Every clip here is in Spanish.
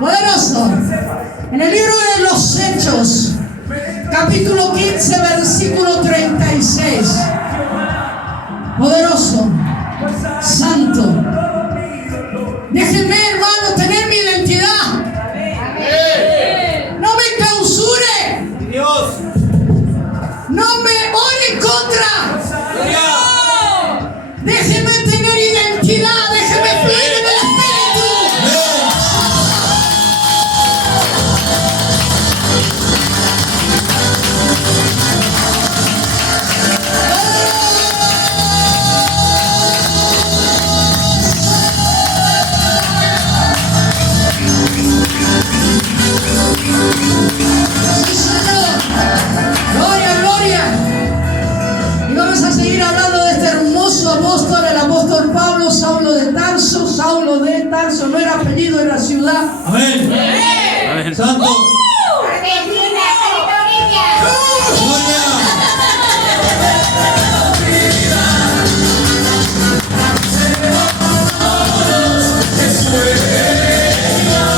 Poderoso. En el libro de los Hechos, capítulo 15, versículo 36. Poderoso. Santo. Déjenme, hermano, tener mi identidad. No me clausure. No me ore en contra. Déjenme tener identidad. Déjenme fluir en el Espíritu. Sí, Señor. Gloria, gloria. Y vamos a seguir hablando de este hermoso apóstol, el apóstol Pablo, Saulo de Tarso. Saulo de Tarso no era apellido, era ciudad. Amén. Amén. Santo.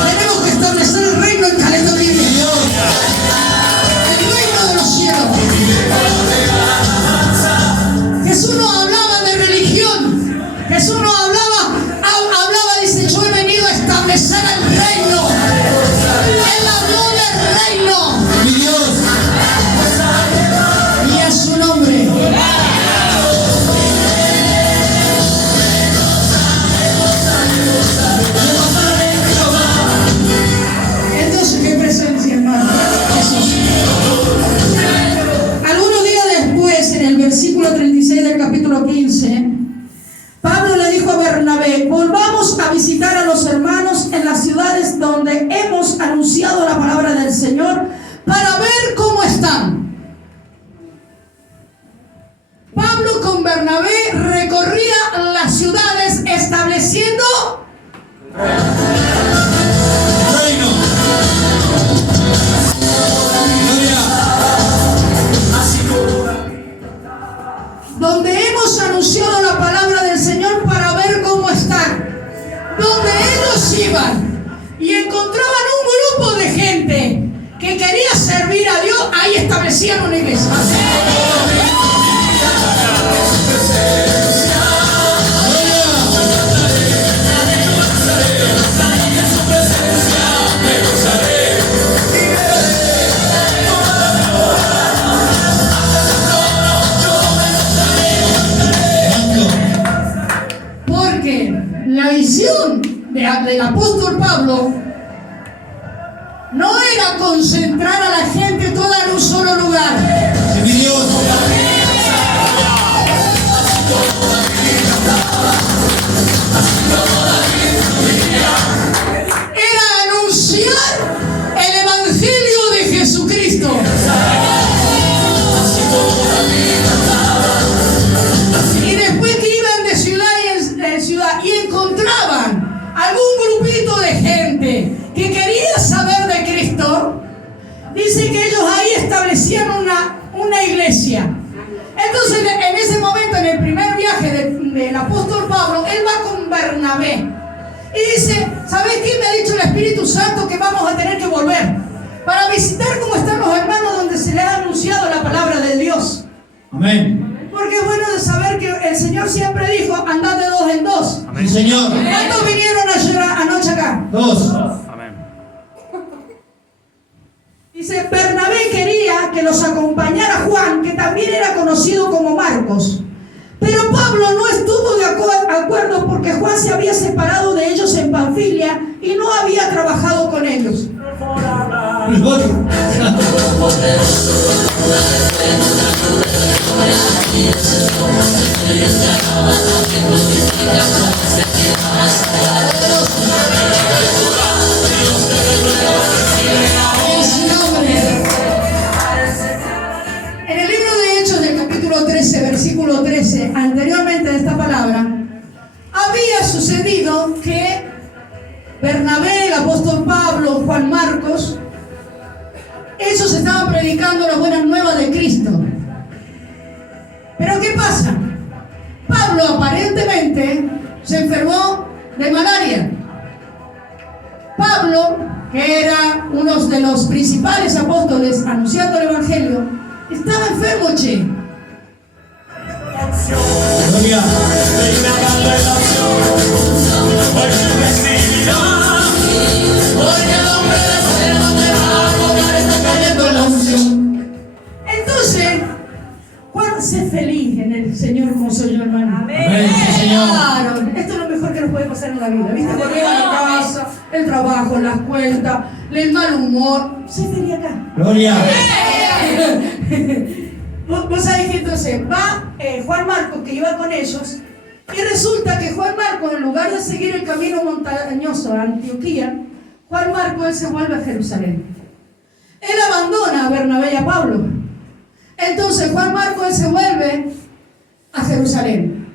Tenemos que establecer el reino en Caleta Olivia. El reino de los cielos. Jesús no hablaba de religión. Jesús no hablaba, dice, yo he venido a establecer el reino. Él habló del reino. Mi Dios. Y a su nombre. Entonces, qué presencia, hermano. Jesús. Algunos días después, en el versículo 36 del capítulo 15, Pablo le dijo a Bernabé: volvamos a visitar a los hermanos en las ciudades donde hemos anunciado la palabra del Señor para ver cómo están. Pablo con Bernabé recorría las ciudades estableciendo Reino. Gloria. donde hemos anunciado la palabra del Señor para ver cómo están. Donde ellos iban y encontraban un grupo de gente que quería servir a Dios, ahí establecían una iglesia. Porque la visión del apóstol Pablo no era concentrar a la gente toda en un solo lugar. Mi Dios. Era anunciar el evangelio de Jesucristo. Y después que iban de ciudad en ciudad y encontraban algún grupito de gente que quería saber de Cristo, dice que ellos ahí establecían una iglesia. Entonces, en ese momento, en el primer viaje del apóstol Pablo, él va con Bernabé y dice: ¿sabes qué? Me ha dicho el Espíritu Santo que vamos a tener que volver para visitar cómo están los hermanos donde se les ha anunciado la palabra de Dios. Amén. Porque es bueno de saber que el Señor siempre dijo: andad de dos en dos. Sí, Señor. ¿Cuántos vinieron anoche acá? Dos. Amén. Dice: Bernabé quería que los acompañara Juan, que también era conocido como Marcos. Pero Pablo no estuvo de acuerdo porque Juan se había separado de ellos en Panfilia y no había trabajado con ellos. En el libro de Hechos del capítulo 13, versículo 13, anteriormente de esta palabra, había había sucedido que Bernabé, el apóstol Pablo, Juan Marcos, ellos estaban predicando las buenas nuevas de Cristo. Pero ¿qué pasa? Pablo aparentemente se enfermó de malaria. Pablo, que era uno de los principales apóstoles anunciando el evangelio, estaba enfermo, che. Gloria. Entonces, Juan, sé feliz en el Señor como soy yo, hermano. Amén, sí, Señor. Claro, esto es lo mejor que nos puede pasar en la vida. ¿Viste? Cuando llega a la casa, el trabajo, las cuentas, el mal humor. Sé feliz acá. Gloria. Vos sabés que entonces va Juan Marcos, que iba con ellos, y resulta que Juan Marcos, en lugar de seguir el camino montañoso a Antioquía, Juan Marcos él se vuelve a Jerusalén. Él abandona a Bernabé y a Pablo. Entonces Juan Marcos él se vuelve a Jerusalén.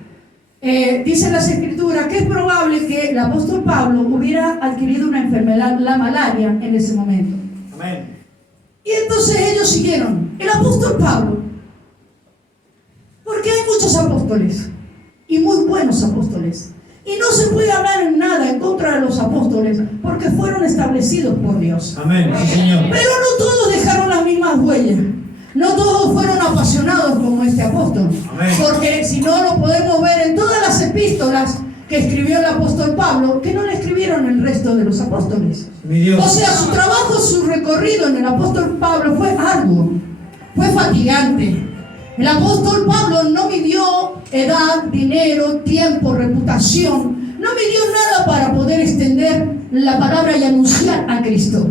Dicen las escrituras que es probable que el apóstol Pablo hubiera adquirido una enfermedad, la malaria, en ese momento. Amén. Y entonces ellos siguieron. El apóstol Pablo, porque hay muchos apóstoles y muy buenos apóstoles, y no se puede hablar en nada en contra de los apóstoles porque fueron establecidos por Dios. Amén, sí, Señor. Pero no todos dejaron las mismas huellas, no todos fueron apasionados como este apóstol. Amén. Porque si no, lo podemos ver en todas las epístolas que escribió el apóstol Pablo, que no le escribieron el resto de los apóstoles. Mi Dios. O sea, su trabajo, su recorrido en el apóstol Pablo fue arduo, fue fatigante. El apóstol Pablo no midió edad, dinero, tiempo, reputación, no midió nada para poder extender la palabra y anunciar a Cristo.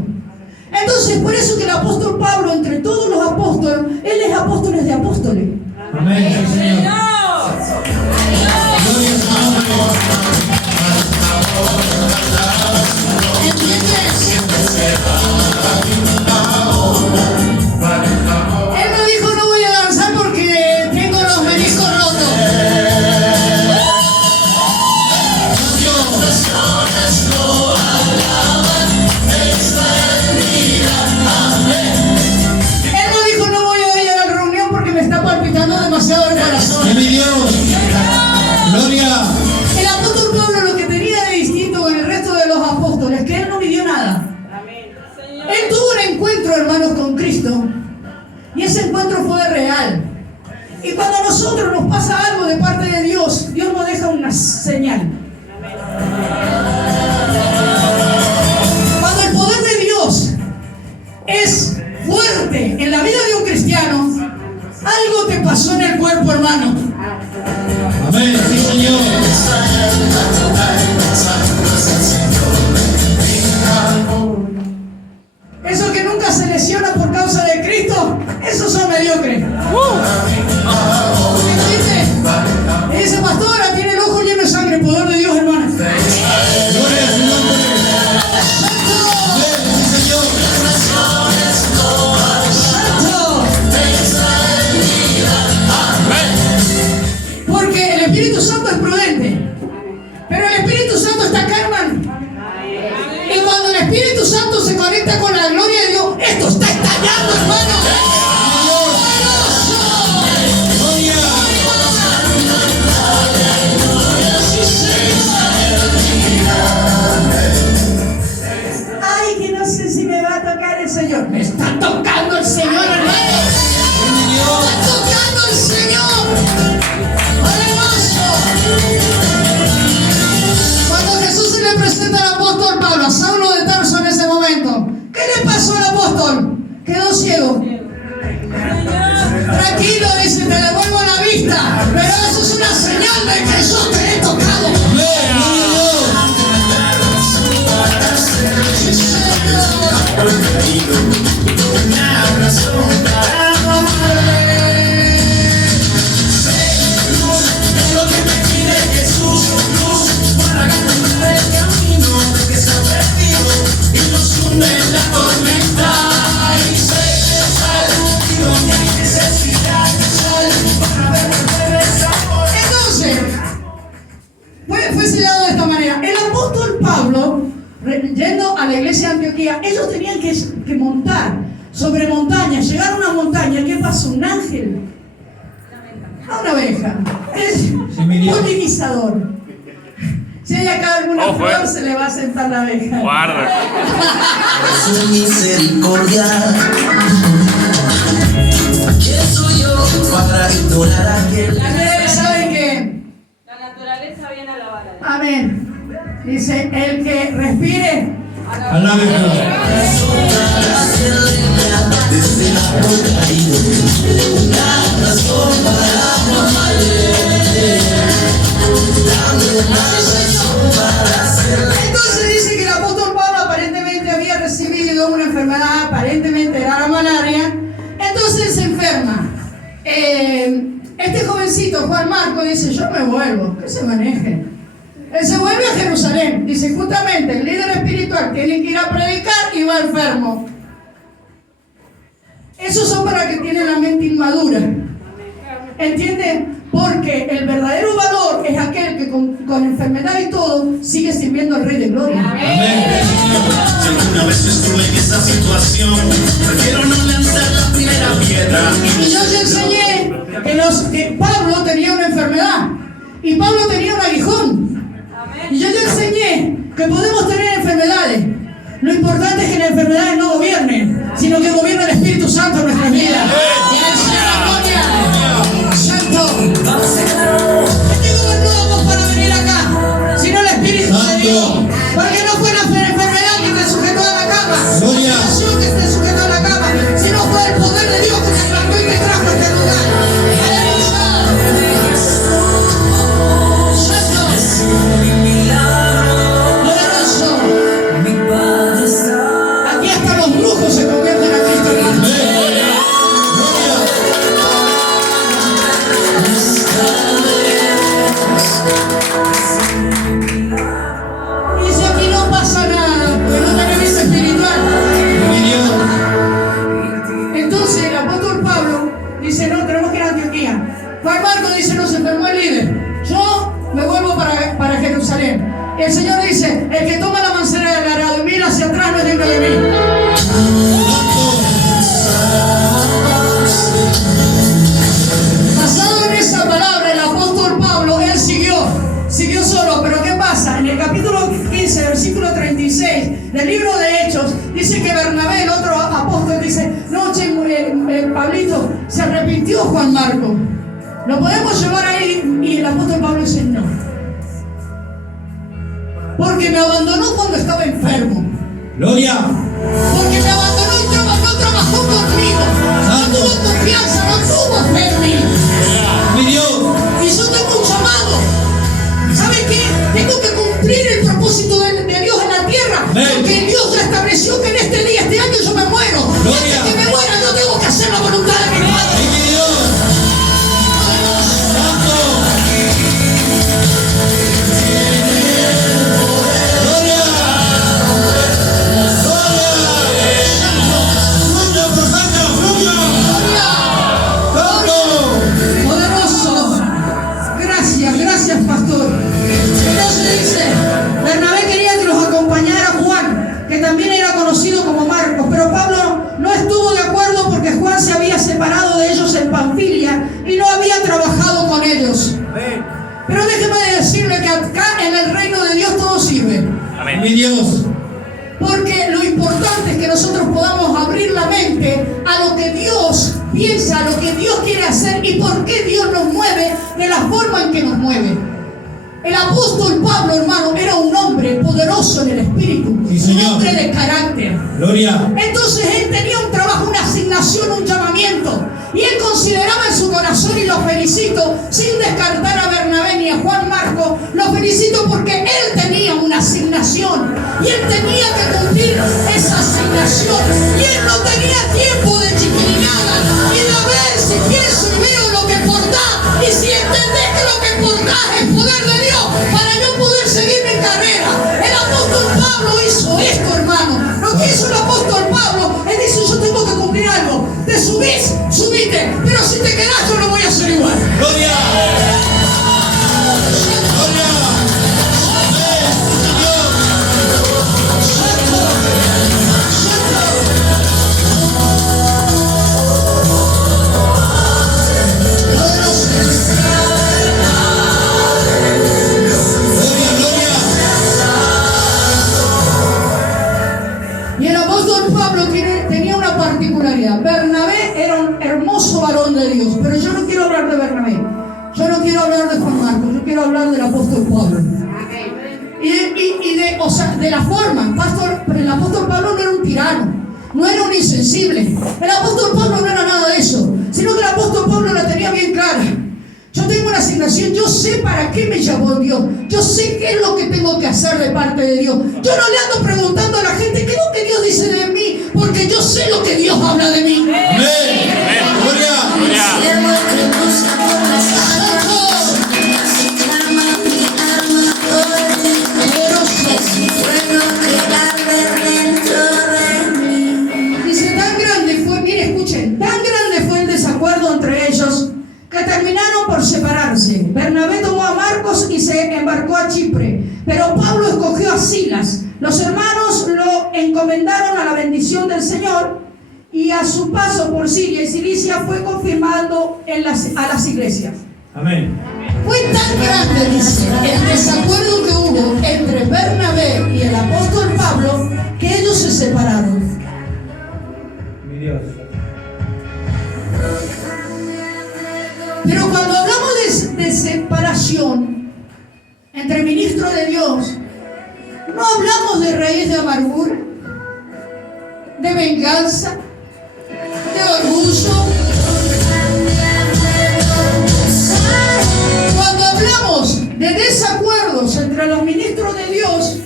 Entonces, por eso que el apóstol Pablo, entre todos los apóstoles, él es apóstoles de apóstoles. Amén, sí, Señor. Gloria a su nombre. ¿Entiendes? Él me dijo, no voy a danzar porque tengo los meniscos rotos. Él me dijo, no voy a ir a la reunión porque me está palpitando demasiado el corazón. ¡Sí, mi Dios! ¡Gloria! El apóstol Pablo lo que tenía de distinto con el resto de los apóstoles, que él no midió nada. Él tuvo un encuentro, hermanos, con Cristo, y ese encuentro fue real. Y cuando a nosotros nos pasa algo de parte de Dios, Dios nos deja una señal. Cuando el poder de Dios es fuerte en la vida de un cristiano, algo te pasó en el cuerpo, hermano. Amén, sí, Señor. Esos que nunca se lesionan por causa de Cristo, esos son mediocres. ¿Entiendes? Dice, pastora, tiene el ojo lleno de sangre, el poder de Dios, hermano. Gloria a su nombre. Amén, sí, Señor. ¡Santo! Porque el Espíritu Santo es prudente, pero el Espíritu Santo está acá, hermano. Y cuando el Espíritu Santo se conecta con la gloria de Dios, esto está estallando, hermano. Gloria. Ay, que no sé si me va a tocar el Señor. Me está tocando el Señor, hermano. ¡Sí, mi Dios! ¡Está tocando el Señor! ¡Aleluya! Cuando Jesús se le presenta al apóstol Pablo, a Saulo de Tarso en ese momento, ¿qué le pasó al apóstol? Quedó ciego. Tranquilo, dice, te devuelvo la vista. Pero eso es una señal de que yo te he tocado. Amén, Sí, Señor. Entonces, fue sellado de esta manera. El apóstol Pablo, yendo a la iglesia de Antioquía, ellos tenían que montar sobre montañas, llegar a una montaña. ¿Qué pasó? Un ángel, a una oveja, es polinizador. Si hay acá alguna flor, se le va a sentar la abeja. Guarda. Su misericordia. ¿Quién soy yo para ignorar a aquel? ¿Saben qué? La naturaleza viene a alabar a Dios. Amén. Dice, el que respire, Alábelo. Desde la caído, una razón para amarle. Dame una razón para hacerle. entonces dice que el apóstol Pablo aparentemente había recibido una enfermedad, aparentemente era la malaria. Entonces él se enferma. Este jovencito, Juan Marco, dice, yo me vuelvo, que se maneje. Él se vuelve a Jerusalén. Dice, justamente, el líder espiritual tiene que ir a predicar y va enfermo. Esos son para que tienen la mente inmadura. ¿Entienden? Porque el verdadero valor es aquel que con enfermedad y todo sigue sirviendo al Rey de Gloria. Amén. Si alguna vez estuve en esa situación, prefiero no lanzar la primera piedra. Y yo les enseñé que Pablo tenía una enfermedad y Pablo tenía un aguijón. Y yo les enseñé que podemos tener enfermedades. Lo importante es que las enfermedades no gobiernen, sino que gobierna el Espíritu Santo en nuestras vidas. Y en el cielo, Santo. ¿Qué gobernamos para venir acá? Sino el Espíritu de Dios. Porque no fue la enfermedad que te sujetó a la cama, Gloria. la situación que te sujetó a la cama, sino fue el poder de Dios que te levantó y te trajo a este lugar. Aleluya. Santo. Poderoso. Aquí hasta los brujos se convierten a Cristo, hermano. Y dice, aquí no pasa nada, porque no tenemos vista espiritual. Entonces el apóstol Pablo dice, no, tenemos que ir a Antioquía. Juan Marco dice, no, se enfermó el líder. Yo me vuelvo para Jerusalén. Y el Señor dice, el que toma la mancera del arado y mira hacia atrás no es digno de mí. Basado en esa palabra, el apóstol Pablo, él siguió solo. Pero ¿qué pasa? En el capítulo 15, versículo 36 del libro de Hechos, dice que Bernabé, el otro apóstol, dice, no, Pablito, se arrepintió Juan Marco. Lo podemos llevar ahí. Y el apóstol Pablo dice, no. Porque me abandonó cuando estaba enfermo. Gloria. Porque me abandonó y no trabajó conmigo. No tuvo confianza, no tuvo fe en mí. Mi Dios. Y yo tengo un llamado. ¿Saben qué? Tengo que cumplir el propósito de Dios en la tierra. Amén. Porque Dios ya estableció que en este día, este año yo me muero. Gloria. Y antes que me muera yo tengo que hacer la voluntad de mi Padre. Mi Dios. Santo. Gloria. Poderoso. Gracias, pastor. Entonces dice, Bernabé quería que los acompañara Juan, que también era conocido como Marcos, pero Pablo no estuvo de acuerdo porque Juan se había separado de ellos en Panfilia y no había trabajado con ellos. Pero déjeme decirle que acá en el reino de Dios todo sirve. Amén. Mi Dios. Porque lo importante es que nosotros podamos abrir la mente a lo que Dios piensa, a lo que Dios quiere hacer y por qué Dios nos mueve de la forma en que nos mueve. El apóstol Pablo, hermano, era un hombre poderoso en el espíritu, Sí, un señor. hombre de carácter. Gloria. Entonces él tenía un trabajo, una asignación, un llamamiento. Y él consideraba en su corazón, y lo felicito, sin descartar a Bernabé ni a Juan Marco, lo felicito porque él tenía una asignación. Y él tenía que cumplir esa asignación. Y él no tenía tiempo de chiquilinada y de a ver si pienso y veo lo que portás. Y si entendés que lo que portás es poder de Dios para yo poder seguir mi carrera. El apóstol Pablo hizo esto, hermano. Lo que hizo el apóstol Pablo, él dice, yo tengo que cumplir algo. Te subís, subite, pero si te quedás yo lo voy a hacer igual. Gloria. Gloria. Pablo. O sea, de la forma, el apóstol Pablo no era un tirano, no era un insensible. El apóstol Pablo no era nada de eso, sino que el apóstol Pablo la tenía bien clara. Yo tengo una asignación, yo sé para qué me llamó Dios, yo sé qué es lo que tengo que hacer de parte de Dios. Yo no le ando preguntando a la gente qué es lo que Dios dice de mí, porque yo sé lo que Dios habla de mí. Amén. Gloria. Dice, tan grande fue, mire, escuchen, tan grande fue el desacuerdo entre ellos que terminaron por separarse. Bernabé tomó a Marcos y se embarcó a Chipre, pero Pablo escogió a Silas. Los hermanos lo encomendaron a la bendición del Señor, y a su paso por Siria y Cilicia fue confirmando a las iglesias. Amén. Fue tan grande, dice, el desacuerdo que hubo entre Bernabé y el apóstol Pablo, que ellos se separaron. Mi Dios. Pero cuando hablamos de separación entre ministros de Dios, no hablamos de raíz de amargura, de venganza, de orgullo. Cuando hablamos de desacuerdos entre los ministros de Dios,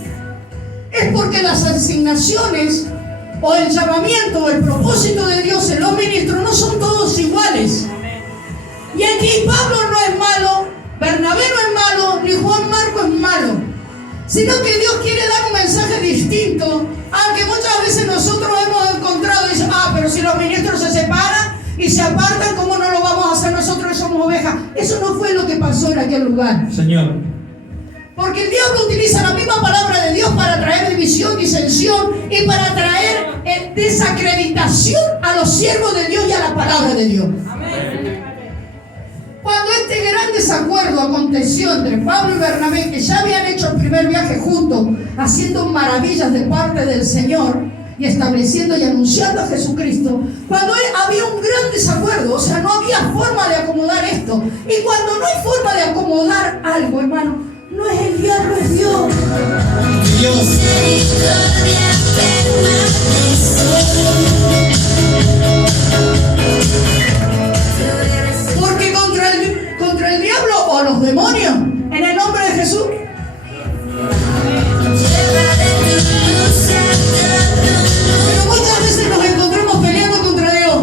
es porque las asignaciones o el llamamiento o el propósito de Dios en los ministros no son todos iguales. Y aquí Pablo no es malo, Bernabé no es malo, ni Juan Marco es malo, sino que Dios quiere dar un mensaje distinto, aunque muchas veces nosotros hemos encontrado y dicen, pero si los ministros se separan y se apartan, ¿cómo no lo vamos a hacer nosotros que somos ovejas? Eso no fue lo que pasó en aquel lugar. Señor. Porque el diablo utiliza la misma palabra de Dios para traer división, disensión y para traer desacreditación a los siervos de Dios y a la palabra de Dios. Cuando este gran desacuerdo aconteció entre Pablo y Bernabé, que ya habían hecho el primer viaje juntos, haciendo maravillas de parte del Señor y estableciendo y anunciando a Jesucristo, cuando había un gran desacuerdo, o sea, no había forma de acomodar esto. Y cuando no hay forma de acomodar algo, hermano, no es el diablo, es Dios. Dios. Porque contra el diablo o los demonios, en el nombre de Jesús, pero muchas veces nos encontramos peleando contra Dios.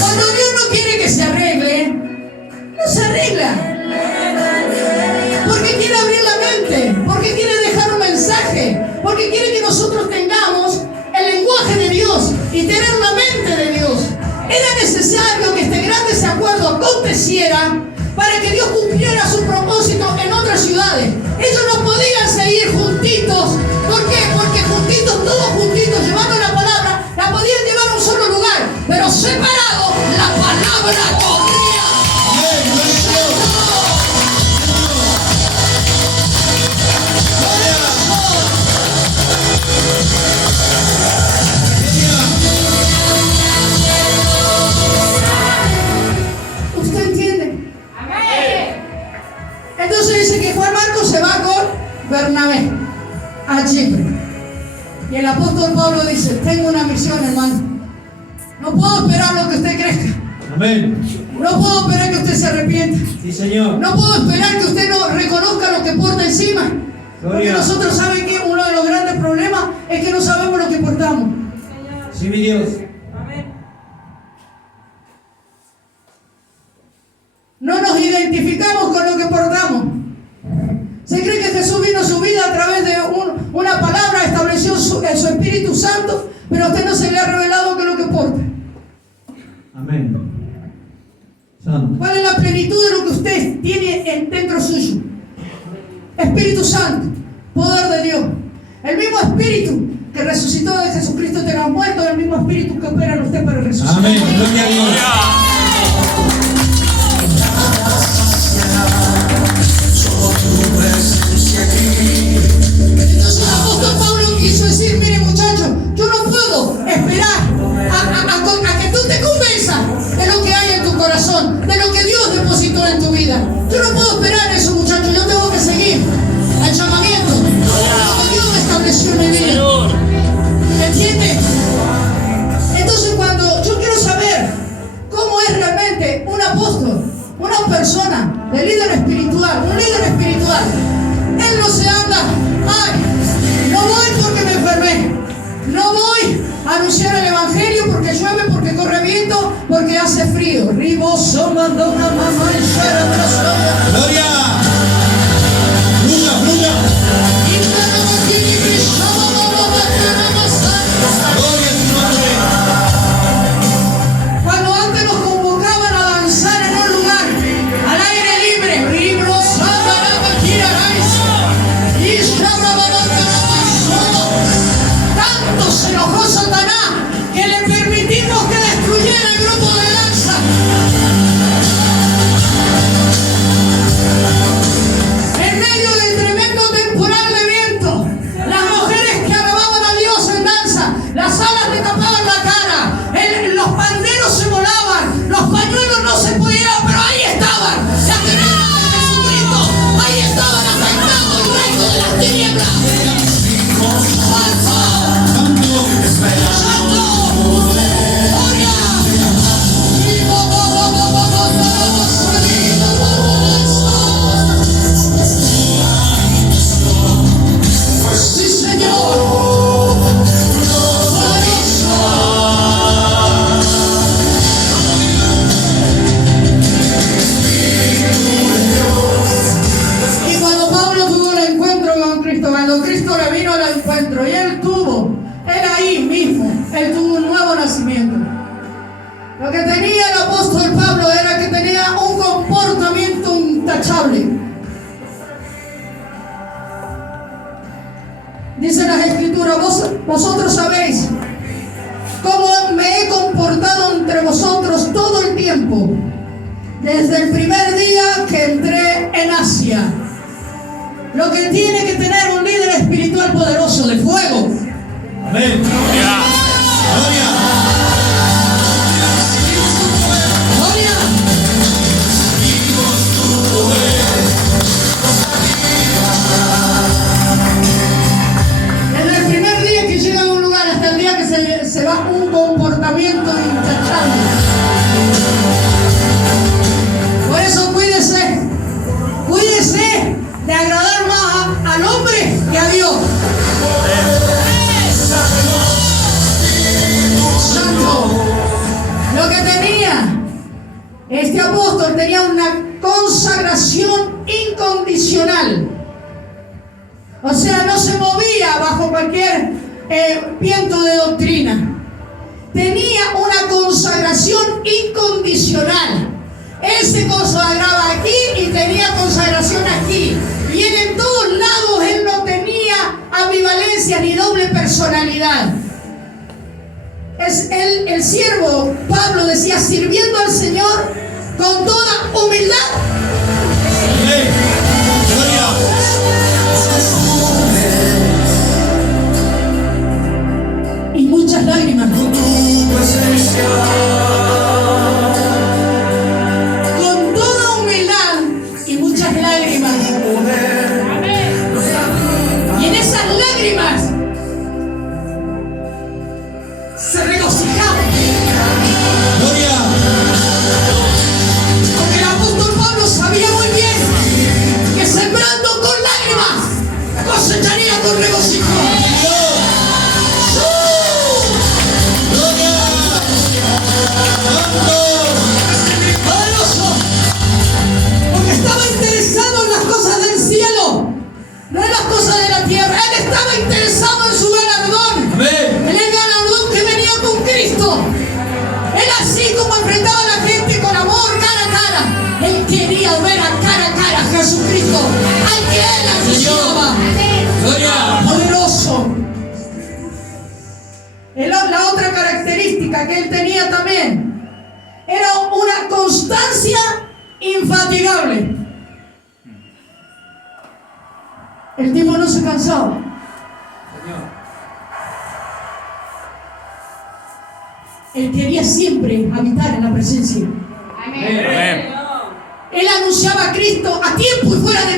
Cuando Dios no quiere que se arregle, no se arregla. Porque quiere abrir la mente, porque quiere dejar un mensaje, porque quiere que nosotros tengamos el lenguaje de Dios y tener la mente de Dios. Era necesario que este gran desacuerdo aconteciera para que Dios cumpliera su propósito en otras ciudades. Ellos no podían seguir juntitos. ¿Por qué? Porque juntitos, todos juntitos, llevando la palabra, la podían llevar a un solo lugar, pero separados, la palabra corría. Amén. Gloria a Dios. ¿Usted entiende? Entonces dice que Juan Marcos se va con Bernabé a Chipre. Y el apóstol Pablo dice, tengo una misión, hermano. No puedo esperar lo que usted crezca. Amén. No puedo esperar que usted se arrepienta. Sí, Señor. No puedo esperar que usted no reconozca lo que porta encima. Porque Gloria. nosotros saben que uno de los grandes problemas es que no sabemos lo que portamos. Sí, mi Dios. No nos identificamos con lo que portamos. Se cree que Jesús vino a su vida a través de una palabra, estableció su Espíritu Santo, pero a usted no se le ha revelado qué es lo que porta. Amén. Santo. ¿Cuál es la plenitud de lo que usted tiene dentro suyo? Espíritu Santo, poder de Dios. El mismo Espíritu que resucitó de Jesucristo de los muertos, el mismo Espíritu que opera en usted para resucitar. Amén. Gloria a Dios. Entonces el apóstol Pablo quiso decir, mire muchachos, yo no puedo esperar a que tú te convenzas de lo que hay en tu corazón, de lo que Dios depositó en tu vida. vida. Yo no puedo esperar eso, muchachos. Yo tengo que seguir al llamamiento. Lo que Dios me estableció en mi vida. ¿Entiendes? Entonces, cuando yo quiero saber cómo es realmente un apóstol, una persona de líder espiritual, un líder espiritual, él no se anda, ay, no voy porque me enfermé, no voy a anunciar el evangelio porque llueve, porque corre viento, porque hace frío. Gloria. Fluya, fluya. Gloria a su nombre. Cuando antes nos convocaban a danzar en un lugar al aire libre, tanto se enojó Satanás que le permitimos que destruyera el grupo de danza. En medio del tremendo temporal de viento, las mujeres que alababan a Dios en danza, las alas le tapaban la cara, los panderos se volaban, los pañuelos no se podían, pero ahí estaban, las guerreras de Jesucristo, ahí estaban atacando el reino de las tinieblas. ¡Santo! ¡Santo! ¡Gloria! ¡Sí, Señor! Y cuando Pablo tuvo el encuentro con Cristo, cuando Cristo le vino al encuentro, y él ahí mismo, él tuvo un nuevo nacimiento. Lo que tenía el apóstol Pablo era que tenía un comportamiento intachable. Dice las Escrituras, vosotros sabéis cómo me he comportado entre vosotros todo el tiempo, desde el primer día que entré en Asia. Lo que tiene que tener un líder espiritual poderoso de fuego. Amén. Gloria. Gloria. Desde el primer día que llega a un lugar hasta el día que se va un comportamiento intachable. Por eso cuídese de agradar más al hombre que a Dios. Santo. Lo que tenía este apóstol tenía una consagración incondicional. O sea, no se movía bajo cualquier viento de doctrina. Tenía una consagración incondicional. Él se consagraba aquí y tenía consagración aquí. Y él en todos lados, él no tenía ambivalencia ni doble personalidad. El siervo Pablo decía, sirviendo al Señor con toda humildad. Amén. Gloria. Y muchas lágrimas. Con toda humildad y muchas lágrimas. Y en esas lágrimas se regocijaba. Gloria. Porque el apóstol Pablo sabía muy bien que sembrando con lágrimas cosecharía con regocijo. Gloria. Santo. Poderoso. Porque estaba interesado en las cosas del cielo, no en las cosas de la tierra. Él estaba interesado en su galardón. Amén. En el galardón que venía con Cristo. Él así como enfrentaba a la gente con amor, cara a cara, él quería ver a cara a Jesucristo, al que él anunciaba. Gloria. Poderoso. La otra característica que él tenía también era una constancia infatigable. El tipo no se cansaba. Él quería siempre habitar en la presencia. Amén. Él anunciaba a Cristo a tiempo y fuera de tiempo.